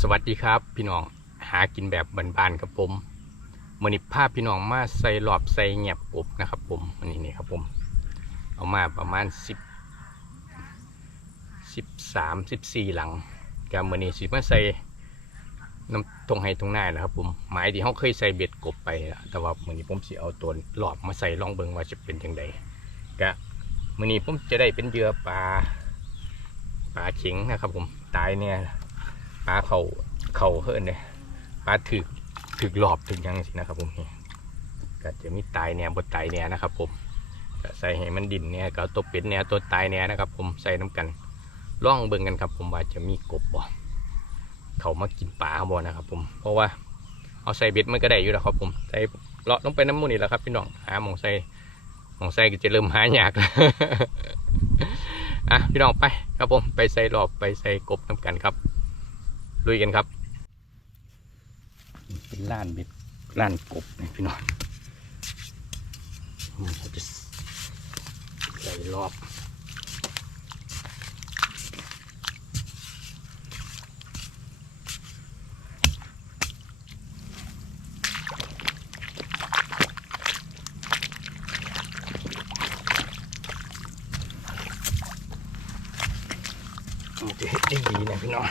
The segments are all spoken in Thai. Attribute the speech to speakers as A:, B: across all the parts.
A: สวัสดีครับ พี่น้องหากินแบบบานๆครับผมมือนี้ภาพพี่น้องมาใส่หลอบใส่เงียบอบนะครับ ผมอันนี้นี่ครับผมเอามาประมาณสิบสิบสามสิบสี่หลังกับมือนี้สิมาใส่น้ำตรงให้ตรงหน้านะครับ ผมหมายที่เขาเคยใส่เบ็ดกบไปแต่ว่ามือนี้ผมสิเอาตัวหลอบมาใส่ลองเบิงว่าจะเป็นยังไงกะมือนี้ผมจะได้เป็นเยือปลาปลาเข็งนะครับ ผมตายเนี่ย ปลาเขาเขาเฮิรนเนี่ยปลาถึกถึกหลอบถึกยังสินะครับผมนี่ก็จะมีตายเนี่ยบดตายเนี่ยนะครับ ผมใส่ให้มันดินเนี่ยก็เอาตัวเป็ดเนี่ยตัวตายเนี่ยนะครับ ผมใส่น้ำกันล่องเบิ่งกันครับ ผมว่าจะมีกบบ่เขามากินปลาบ่นะครับ ผมเพราะว่าเอาใส่เบ็ดมันก็ได้อยู่แล้วครับ ผมใส่เลาะลงไปน้ำมูนี่แหล้วครับพี่น้องหาหมองใส่หมองใส่ก็จะเริ่มหายากแล้วอะพี่น้องไปครับผมไปใส่หลอบไปใส่กบน้ำกันครับ ลุยกันครับ เป็นล้านเบ็ดล้านกบนี่พี่น้องมเราจะใส่รอบมันจะเห็ดได้ดีนะพี่น้อง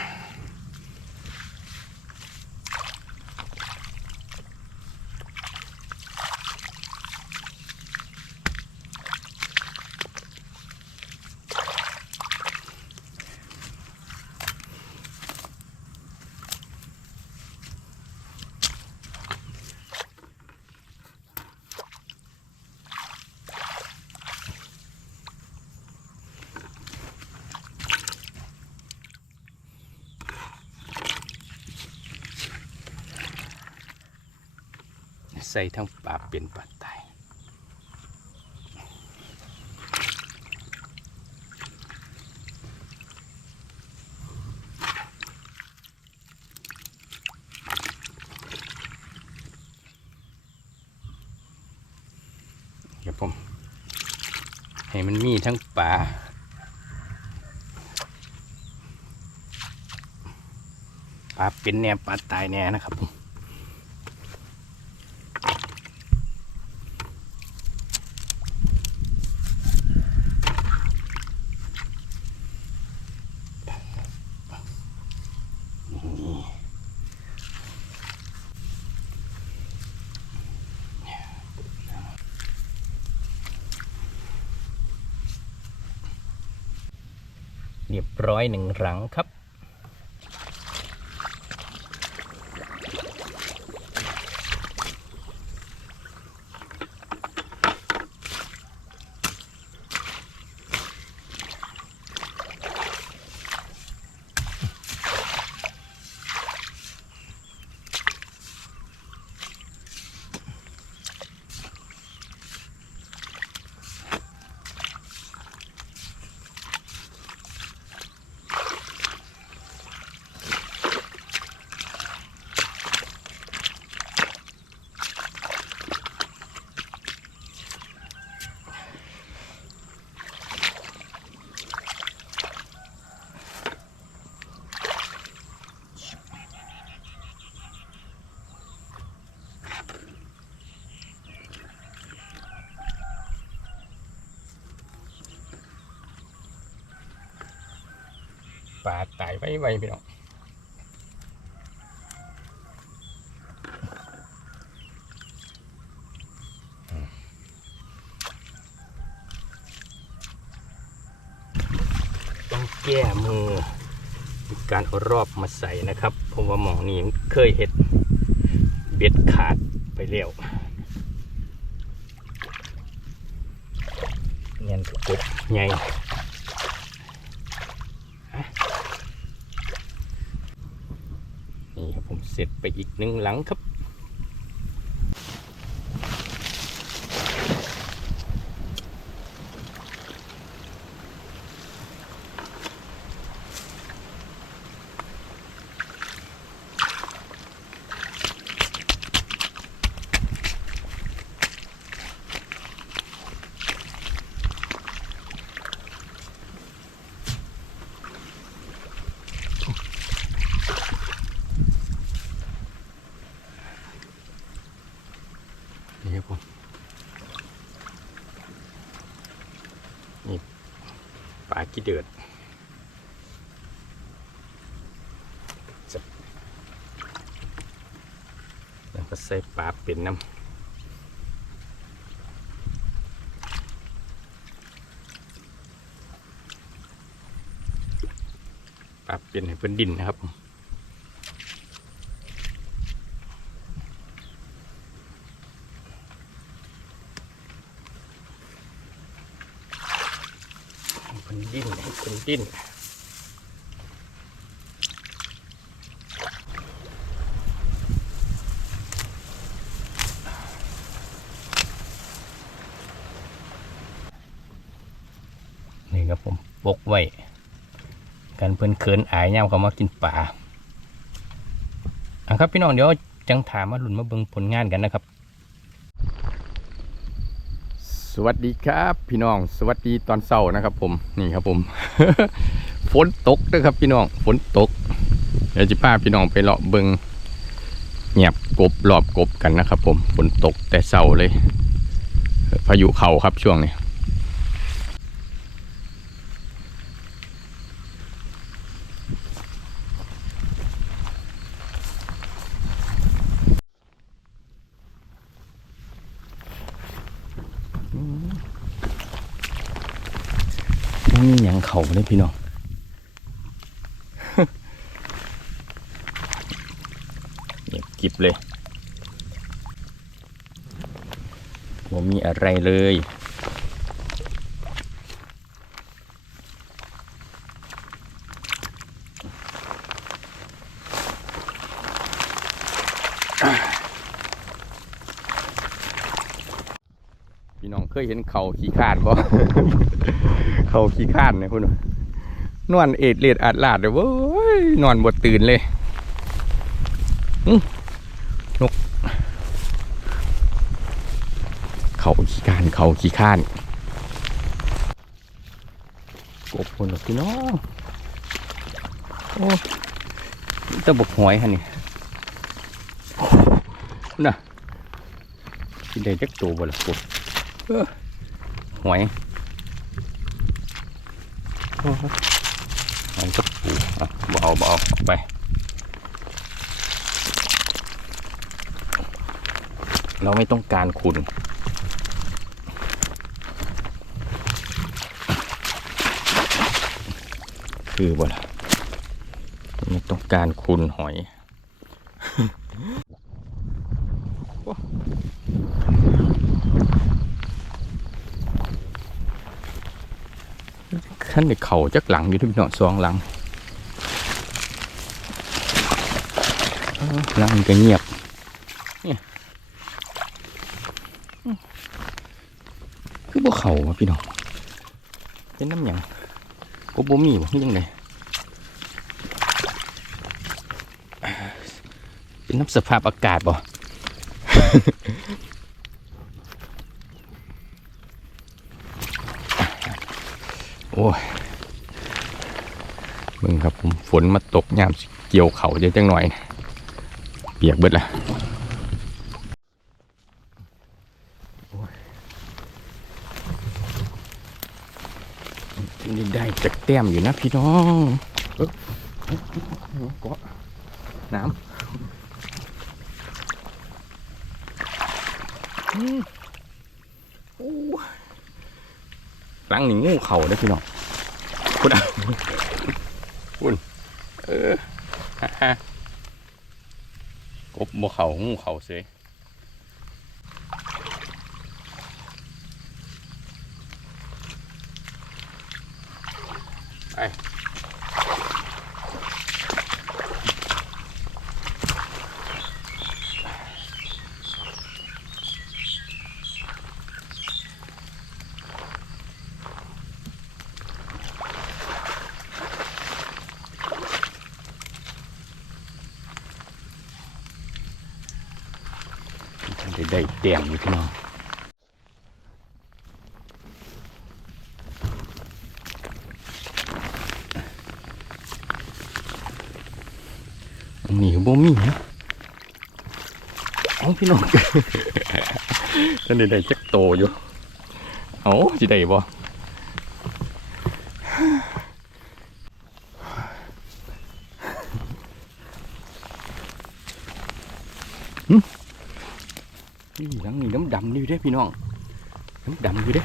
A: ใส่ทั้งปลาเป็นปลาตายเดี๋ยวผมให้มันมีทั้งปลาปลาเป็นแนวปลาตายแน่นะครับผม เร้อยหนึ่งหลังครับ ปลาตายไว้ไว้พี่น้องต้องแก้มือการเอารอบมาใส่นะครับ เพราะว่าหมองนี้เคยเห็ดเบ็ดขาดไปแล้วเงี้ยกบใหญ่ นี่ครับผม เสร็จไปอีกหนึ่งหลังครับ อ ขี้เดือดแล้ว ก็ใส่ปลาเป็นน้ำปลาเป็นให้เพื่อนดินนะครับเพื่อนดินให้เพื่อนดินครับผมปกไว้กัน เพื่อนเขินอายย่ามเขามากินป่าอะครับพี่น้องเดี๋ยวจังถามมาหลุนมาเบิ่งผลงานกันนะครับ สวัสดีครับ พี่น้อง สวัสดีตอนเช้านะครับ ผมนี่ครับผม ฝนตกนะครับ พี่น้องฝนตก เดี๋ยวจะพาพี่น้องไปเลาะเบิ่งเงียบกบรอบกบกันนะครับ ผมฝนตกแต่เช้าเลย พายุเข่าครับช่วงนี้ เขาเลยพี่น้องเงียบกิบเลยผมมีอะไรเลย พี่น้องเค ยเห็นเขาขี้ข้านบ่เขาขี้ข้านเนี่ยคุณนอนเอ็ดเลียดอาดลาดเลยเว้ยนอนบดตื่นเลยนก เขาขี้ข้านเขาขี้ข้านกบคนละพี่น้องโอ้นี่ตะบกหอยฮะนี่โอ้น่ะกินได้จักตัวบ่ล่ะกบ หวยมันก็ปูอะเบเอาเบเอาออกไปเราไม่ต้องการคุณ คือบ่ล่ะไม่ต้องการคุณหอย ขั้นในเขาจักหลังอยู่ที่พี่น้องสองหลังเออหลังมันก็เงียบเนี่ยอืมคือบ่เขาอะพี่น้องเป็นน้ำหยังก็บ่มีบ่ยังไงเป็นน้ำสภาพอากาศบ่ โอ้ยมึงครับผมฝนมาตกยามเกี่ยวเขาเยอะจังหน่อยนะเปียกเบิดละยนี่ได้จากแต้มอยู่นะพี่น้องเกาะน้ำโอ้ ลังนี่งูเข่าได้พี่น้องคุณอะคุณเออฮ่าฮ่ากบบ่เข่างูเข่าเสย บ่มีนะเอาพี่น้องท่านได้จักโตอยู่ เอาจีได้บ่นี่หลังนี่น้ำดำนี่เด้พี่น้อง น้ำดำอยู่เด้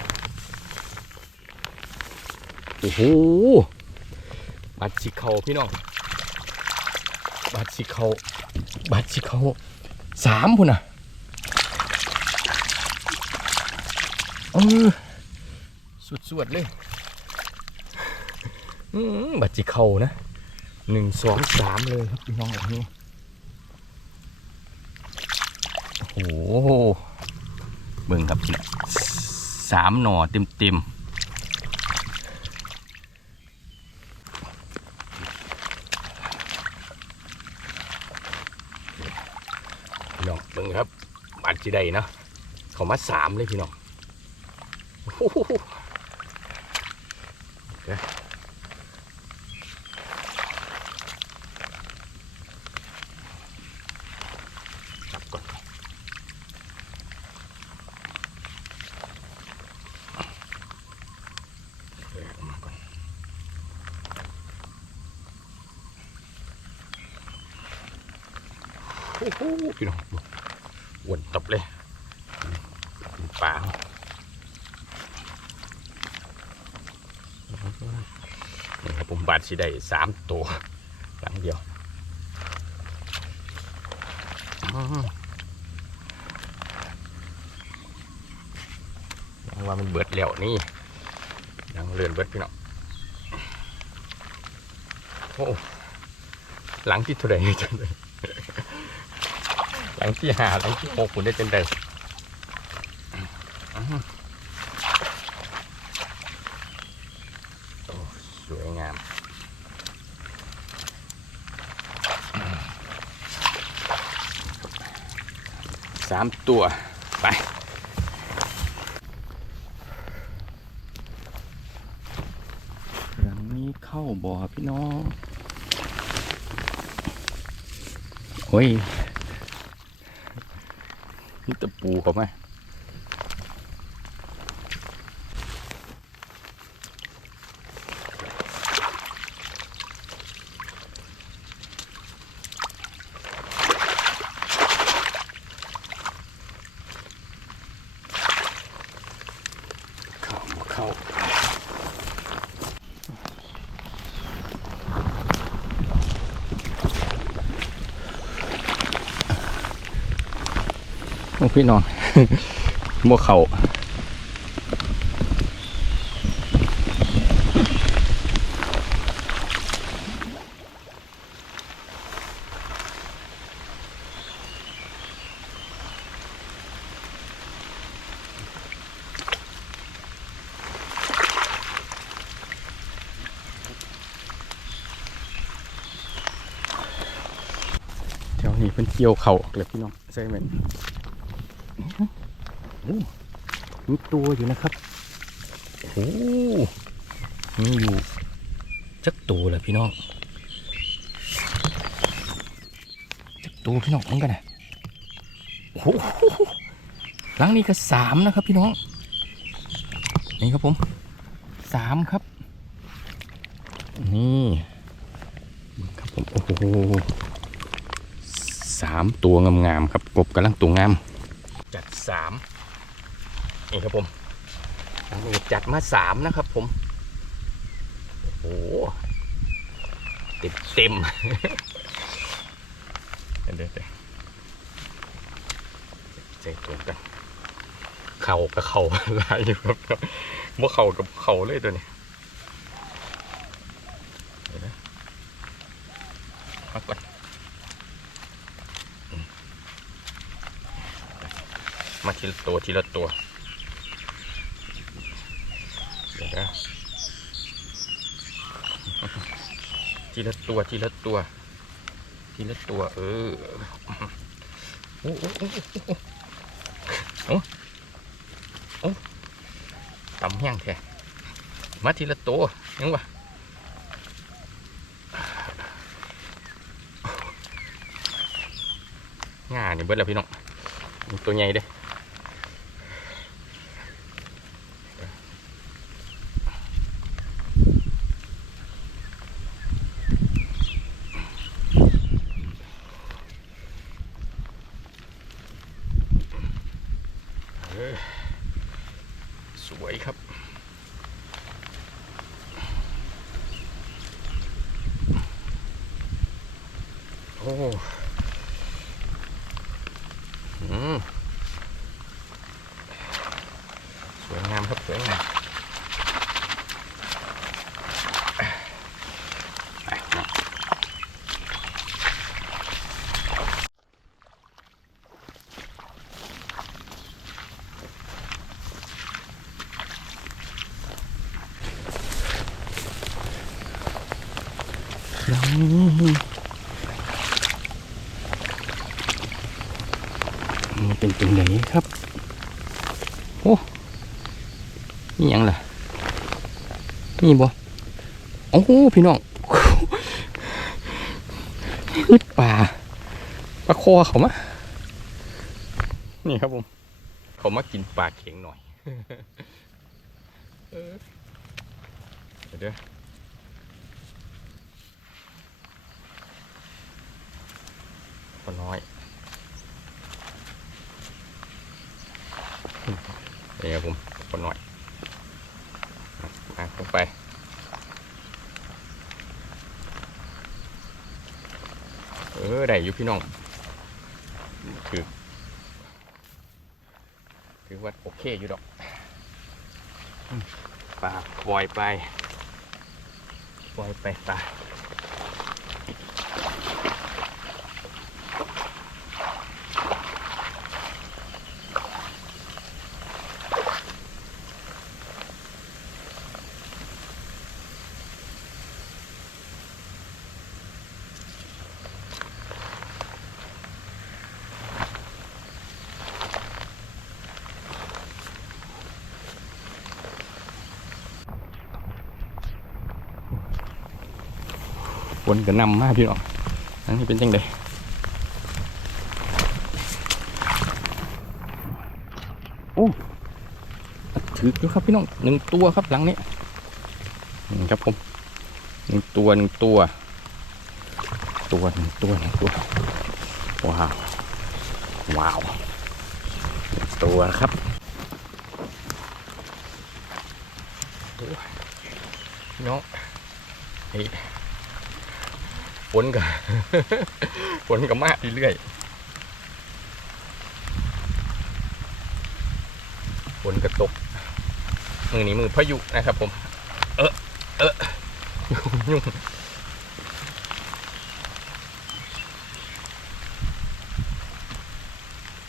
A: โอ้โหบัดจิเขาพี่น้อง บาดสิเขาบาดสิเขาสามพุ่นน่ะเออสุดๆเลยบาดสิเขานะหนึ่งสองสามเลยครับพี่น้องแบบนี้โอ้โหเบิ่งครับเนี่ยสามหน่อเต็มเต็มๆพี่น้องเบิ่งครับ บาดจีได้เนาะเขามาสามเลยพี่น้องจับก่อนแยกออกมาก่อนโอ้โหพี่น้อง อ้วนตับเลยปลานี่ครับผมบาดสิได้สามตัวหลังเดียวยังว่ามันเบิดแล้วนี่ยังเลื่อนเบิดพี่น้องโอ้หลังที่เท่าไหร่จังเลย หลังที่หาหลังที่หกคุณได้จังเลยอื้อหือโอ้สวยงามสามตัวไปหลังนี้เข้าบ่อพี่น้อง โอ้ย ปูเขาไหมเข้าบ่เข้า โอ้ พี่น้องบ่เขาแถวนี้เป็นเกี่ยวเขาออกเลยพี่น้องใช่ไหม โอ้มีตัวอยู่นะครับโอ้มีอยู่จักตัวเลยพี่น้องจักตัวพี่น้องมันกันนะโอ้โหลังนี้ก็สามนะครับ พี่น้องนี่ครับผมสามครับ นี่ครับผมโอ้โหสามตัวงามๆครับกบกำลังตัวงาม สามนี่ครับผมนี่จัดมาสามนะครับผม โอ้โหเต็มเต็มเดี๋ยวเดี๋ยวเดี๋ยวใส่ตัวกัน เข่ากับเข่าลายอยู่ครับว่าเข่ากับเข่าเลยตัวนี้เดี๋ยวนะพักก่อน มา ทีละตัวทีละตัวเดี๋ยวนะทีละตัวทีละตัวทีละตัว เออโอ้โอ้โอ้โอ้ตำแห้งแท้มาทีละตัวยังวะง่านี่เบิดแล้วพี่น้องตัวใหญ่เด้ โอ้อืมสวยงามครับสวยงามไปเนาะ มันเป็นตรงไหนครับ โอ้นี่ยังล่ะนี่บ่โอ้โหพี่น้องนี่ป่าปลาคอเขามานี่ครับผม เขามากินปลาเข็งหน่อยเดี๋ยว เด้อปลาน้อยนี่ครับผมปลาน้อยมาลงไปเออได้อยู่พี่น้องถือถือว่าโอเคอยู่ดอกอืมปลาปล่อยไปปล่อยไปปลา นก็นำมากพี่น้องอันนี้เป็นจังไดโอ้ถืออยู่ครับพี่น้องหนึ่งตัวครับหลังนี้นี่ครับผมหนึ่งตัวหนึ่งตัว ตัวหนึ่งตัวหนึ่งตัวว้าวว้าวตัวครับโอ้ยพี่น้องเฮ้ ฝนกับฝนกับมากเรื่อยๆฝนกระตก มือนี้มือพายุนะครับผม เออเออยุ่ง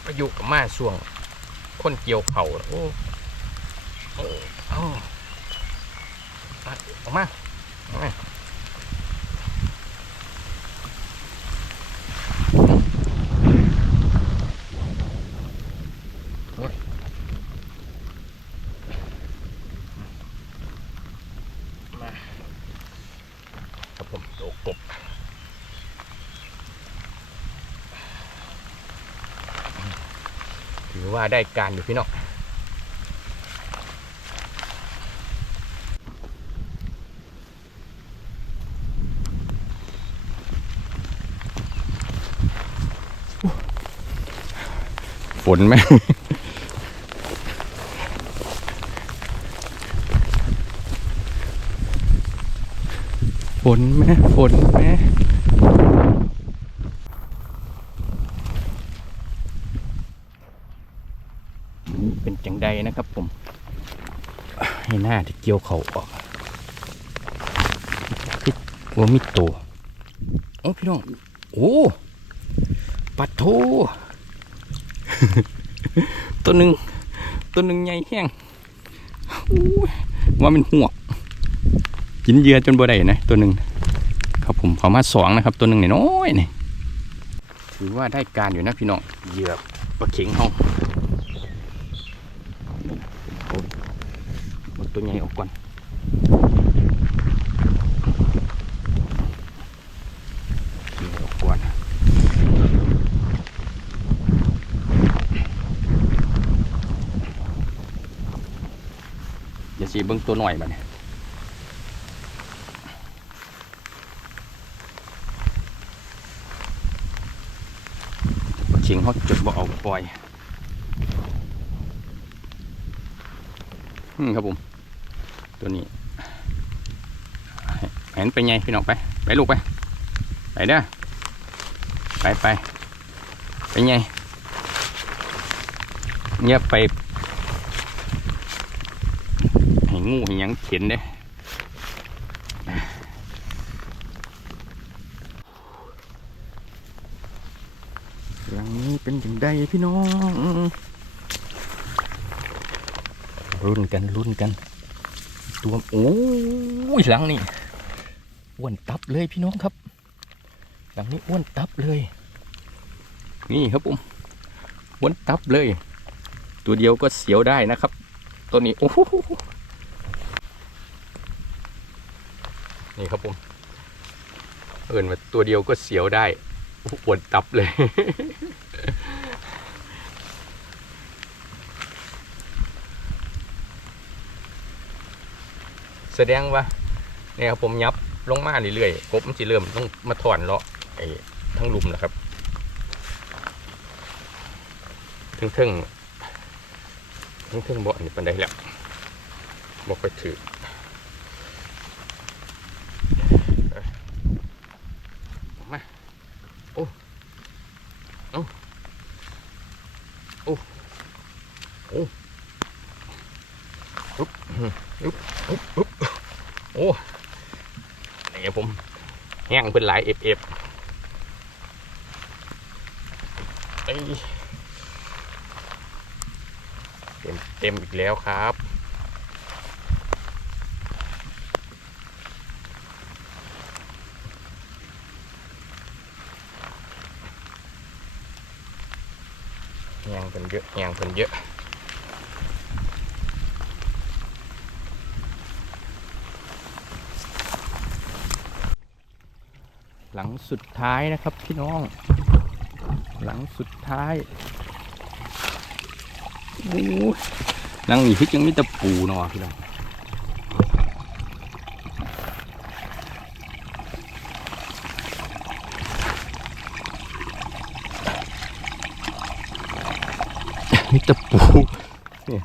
A: พายุกับมาช่วงคนเกี่ยวเขาโอ้โอ้โอ้อะออกมาออกมามาครับผมโดกบถือ ว่าได้การอยู่พี่น้องฝนไหมฝนไหมฝนไหมเป็นจังใดนะครับผม ให้หน้าที่ เกี่ยวเขาออกคือว่ามีตัวโอ้พี่น้อง โอ้ปัดโทตัวหนึ่งตัวหนึ่งใหญ่แห้งว่ามันหัวกกินเยื่อจนบ่ได้นะตัวหนึ่งครับผมเขามาสองนะครับ ตัวหนึ่งเนี่ยน้อยนี่ถือว่าได้การอยู่นะพี่น้องเหยื่อปลาเข็งห้องเอา ตัวใหญ่ออกก่อนออกก่อนอย่าสีเบิ้งตัวหน่อยมาเนี่ยเขียงเขาจุดบ่เอาปล่อย อืมครับผม ตัวนี้เห็นไปไงพี่น้องไป ไปลูกไป ไปเด้อไปไปไปไงเงียไปให้งูให้ยังเข็นเด้หลังนี้เป็นอย่างใดพี่น้องรุ่นกันรุ่นกัน ตัวโอ้ยหลังนี่อ้วนตับเลยพี่น้องครับหลังนี้อ้วนตับเลย นี่ครับผมอ้วนตับเลย ตัวเดียวก็เสียวได้นะครับตัวนี้โอ้โหนี่ครับผมเอินว่าตัวเดียวก็เสียวได้อ้วนตับเลย ดงว่าเนี่ยครับผมยับลงมาเรื่อยๆกบมันจะเริ่มต้องมาถอนเลาะไอ้ทั้งลุมนะครับทึ่งทึ่งทึ่งทึ่งๆบ่อนี่ปันได้แล้วบอกไปถือยมาโอ้โอ้โอ้โอ้อุ๊บอุ๊บอุ๊บอุ๊บโอ้นี่ครับผมแห้ง เป็นหลายเอฟเอฟเต็มเต็มอีกแล้วครับแหงเป็นเยอะแหงเป็นเยอะ หลัง สุดท้ายนะครับพี่น้อง หลังสุดท้ายโอ้หลังนี้คือยังมีตะปูเนาะพี่น้องมีตะปูนี่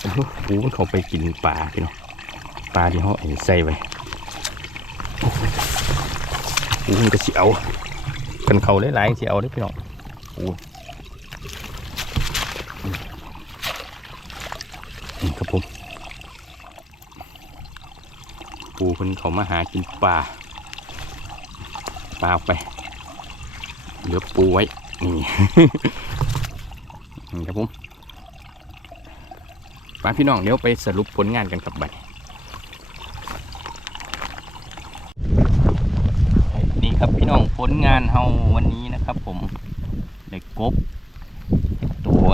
A: โอ้โหปูมันเขาไปกินปลาพี่น้องปลาที่เขาเอาใส่ไว้ อ้มันก็สิเอากันเขาหลายๆสิเอาได้พี่น้องโอ้นี่ครับผมปูเพิ่นเขามาหากินปลาปลาเอาไปเหลือปูไว้นี่ นี่ครับผมปลาพี่น้องเดี๋ยวไปสรุปผลงานกันครับบัดนี่ครับพี่น้อง ผลงานเฮาวันนี้นะครับ ผมได้กบตัว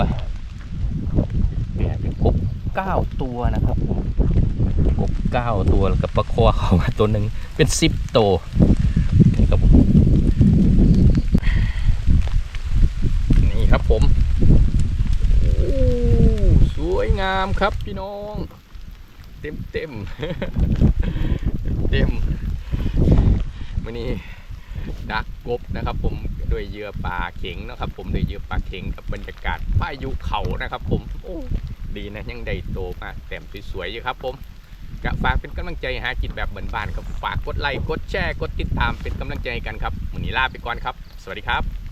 A: แปดเป็นกบเก้าตัวนะครับผมกบเก้าตัวแล้วกับปลาคอเข้ามาตัวหนึ่งเป็นสิบตัวนี่ครับผมนี่ครับผมโอ้สวยงามครับพี่น้อง เต็มเต็มเต็มมื่นี้ ดักกบนะครับผมโดวยเหยื่อปลาเข็งนะครับ ผมโดวยเหยื่อปลาเข็งกับบรรยากาศพายุเขานะครับ ผมโอ้ดีนะยังได้โตมาแต้มสวยๆอยู่ครับ ผมกะฝากเป็นกำลังใจหากินแบบเหมือนบ้านครับฝากกดไลค์กดแชร์กดติดตามเป็นกำลังใจกันครับวันนี้ลาไปก่อนครับ สวัสดีครับ